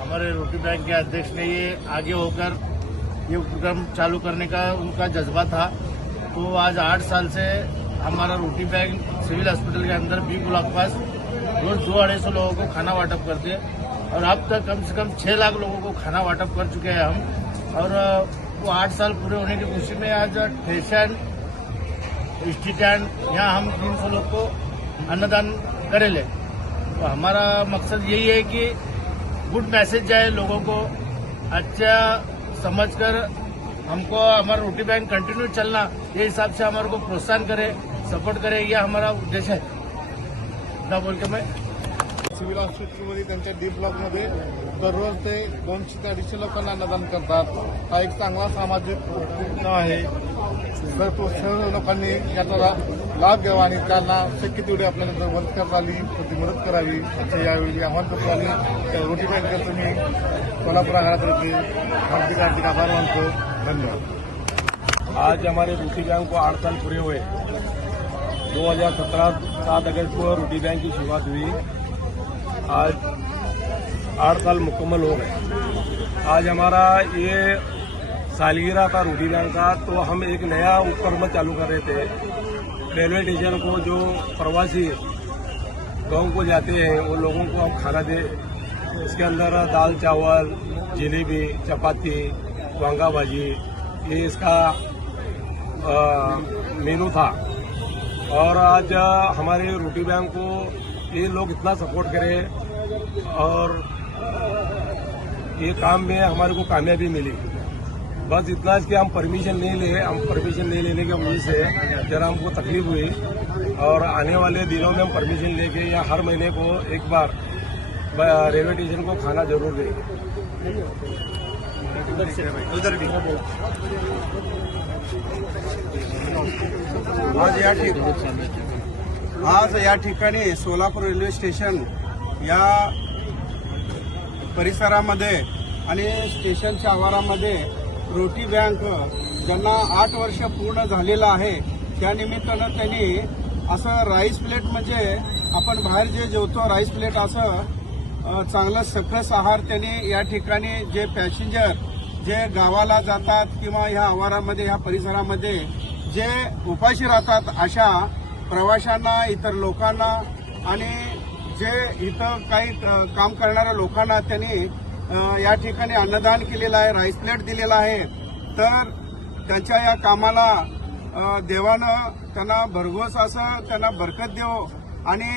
हमारे रोटी बैंक के अध्यक्ष ने ये आगे होकर ये उपक्रम चालू करने का उनका जज्बा था। तो आज आठ साल से हमारा रोटी बैंक सिविल हॉस्पिटल के अंदर बी ब्लॉक पास रोज दो अढ़ाई सौ लोगों को खाना वाटअप करते हैं। और अब तक कम से कम छह लाख लोगों को खाना वाटप कर चुके हैं हम। और वो आठ साल पूरे होने की खुशी में आज स्टेशन स्टैंड यहाँ हम तीन सौ लोग को अन्नदान करेले तो हमारा मकसद यही है कि गुड मैसेज जाए लोगों को अच्छा समझकर हमको हमारा रोटी बैंक कंटिन्यू चलना, ये हिसाब से हमारे को प्रोत्साहन करे सपोर्ट करे यह हमारा उद्देश्य है। बोल के मैं सिव्हिल हॉस्पिटलमध्ये त्यांच्या डी ब्लॉकमध्ये दररोज ते दोनशे ते अडीचशे लोकांना अन्नदान करतात. हा एक चांगला सामाजिक उपक्रम आहे. तर तो सर्व लोकांनी याचा लाभ घ्यावा आणि त्यांना शक्य तेवढी आपल्याला जर मदत करता आली तर ती मदत करावी असं यावेळी आव्हान करतो आणि त्या रोटी बँकेचं मी कोल्हापूर आघाड्यातर्फे हार्दिक हार्दिक आभार मानतो. धन्यवाद. आज हमारे रोटी बैंक को आठ साल पूरे हुए। 2017 सात अगस्त को रोटी बैंक की शुरुआत हुई। आज आठ साल मुकम्मल हो गए। आज हमारा ये सालगिरह था बैंक का तो हम एक नया उपक्रम चालू कर रहे थे। रेलवे स्टेशन को जो प्रवासी गाँव को जाते हैं, उन लोगों को हम खाना दे। इसके अंदर दाल चावल, जलेबी, चपाती वांगा भाजी ये इसका मेनू था। और आज हमारे रोटी बैंक को ये लोग इतना सपोर्ट करे और ये काम में हमारे को कामयाबी मिली। बस इतना कि हम परमिशन नहीं ले, हम परमिशन नहीं लेने के वजह से जरा हमको तकलीफ़ हुई और आने वाले दिनों में हम परमिशन लेके या हर महीने को एक बार रेलवे स्टेशन को खाना ज़रूर देंगे। आज या ठिकाणी सोलापूर रेल्वे स्टेशन या परिसरामध्ये आणि स्टेशनच्या आवारामध्ये रोटी बँक ज्यांना आठ वर्ष पूर्ण झालेलं आहे त्यानिमित्तानं त्यांनी असं राईस प्लेट म्हणजे आपण बाहेर जे जेवतो राईस प्लेट असं चांगलं सकस आहार त्यांनी या ठिकाणी जे पॅसेंजर जे गावाला जातात किंवा ह्या आवारामध्ये ह्या परिसरामध्ये जे उपाशी राहतात अशा प्रवाशांना इतर लोकांना आणि जे इथं काही काम करणाऱ्या लोकांना त्यांनी या ठिकाणी अन्नदान केलेलं आहे राईस प्लेट दिलेला आहे. तर त्यांच्या या कामाला देवानं त्यांना भरघोस असं त्यांना बरकत देव. आणि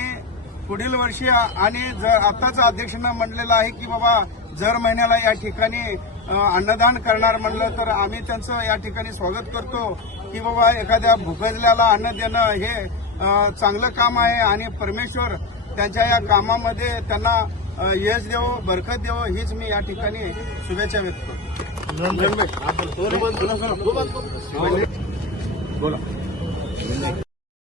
पुढील वर्षी आणि जर आताच अध्यक्षांना म्हणलेलं आहे की बाबा जर महिन्याला या ठिकाणी अन्नदान करणार म्हणलं तर आम्ही त्यांचं या ठिकाणी स्वागत करतो. की बाबा एखाद्या भुकजल्याला अन्न देणं हे चांगलं काम आहे आणि परमेश्वर त्यांच्या या कामामध्ये त्यांना यश देवो बरकत देवो हीच मी या ठिकाणी शुभेच्छा व्यक्त करतो. बोला.